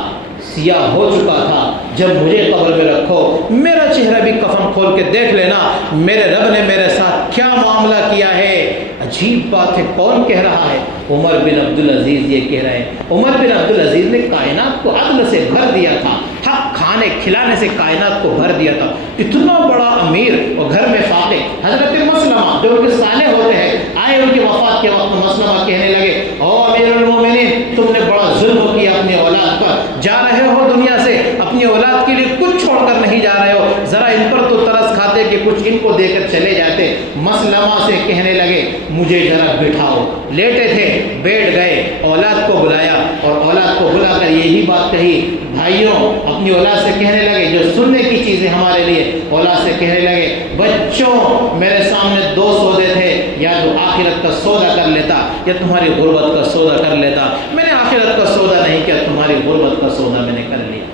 سیاہ ہو چکا تھا۔ جب مجھے قبر میں رکھو، میرا چہرہ بھی کفن کھول کے دیکھ لینا، میرے رب نے میرے ساتھ کیا معاملہ کیا ہے۔ عجیب بات ہے، کون کہہ رہا ہے؟ عمر بن عبدالعزیز یہ کہہ رہے ہیں۔ عمر بن عبدالعزیز نے کائنات کو عدل سے بھر دیا تھا، حق کھانے کھلانے سے کائنات کو بھر دیا تھا. اتنا بڑا امیر اور گھر میں فاقد حضرت مسلمہ جو ان کے صالح ہوتے ہیں آئے ان کی وفات کے وقت مسلمہ کہنے لگے او امیر المومنین تم نے بڑا ظلم کیا اپنی اولاد پر, جا رہے ہو دنیا سے اپنی اولاد کے لیے کچھ چھوڑ کر نہیں جا رہے ہو, ذرا ان پر تو ترس کھاتے کہ کچھ ان کو دے کر چلے جاتے. مسلمہ سے کہنے لگے مجھے ذرا بٹھاؤ, لیٹے تھے بیٹھ گئے, اولاد کو بلایا اور اولاد کو بلا کر یہی بات کہی. بھائیوں اپنی اولاد سے کہنے لگے جو سننے کی چیزیں ہمارے لیے, اولاد سے کہنے لگے بچوں میرے سامنے دو سودے تھے, یا تو آخرت کا سودا کر لیتا یا تمہاری غربت کا سودا کر لیتا. میں نے آخرت کا سودا نہیں کیا, تمہاری غربت کا سودا میں نے کر لیا.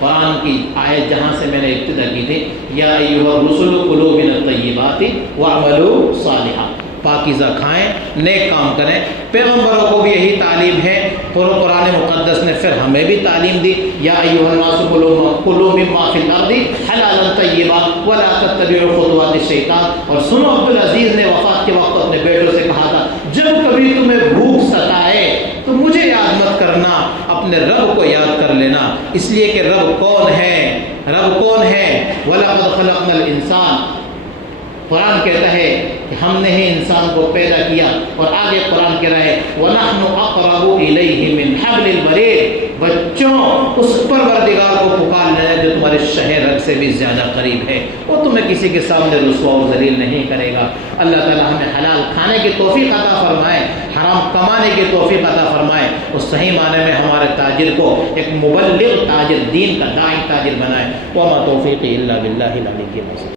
قرآن کی آیت جہاں سے میں نے ابتدا کی تھی یا ایھا الرسل کلوا من الطیبات واعملوا صالحا, پاکیزہ کھائیں نیک کام کریں. پیغمبروں کو بھی یہی تعلیم ہے. قرآن مقدس نے پھر ہمیں بھی تعلیم دی یا ایھا الناس کلوا مما فی الارض حلالا طیبا ولا تتبعوا خطوات الشیطان. اور سنو عبدالعزیز نے وفات کے وقت اپنے بیٹوں سے کہا تھا جب کبھی تمہیں بھوک ستائے تو مجھے یاد مت کرنا, اپنے رب کو یاد کر لینا, اس لیے کہ رب کون ہے, رب کون ہے. وَلَقَدْ خَلَقْنَا الْإِنسَانَ, قرآن کہتا ہے کہ ہم نے ہی انسان کو پیدا کیا. اور آگے قرآن کہہ رہا ہے وَنَحْنُ أَقْرَبُ إِلَيْهِ مِنْ حَبْلِ الْوَرِيدِ, بچوں اس پروردگار کو پکار لینا جو تمہارے شہ رگ سے بھی زیادہ قریب ہے, وہ تمہیں کسی کے سامنے رسوا و ذلیل نہیں کرے گا. اللہ تعالی ہمیں حلال کھانے کی توفیق عطا فرمائے, حرام کمانے کی توفیق عطا فرمائے, اور صحیح معنی میں ہمارے تاجر کو ایک مبلغ تاجر, دین کا داعی تاجر بنائے. وما توفیقی الا باللہ العلی العظیم.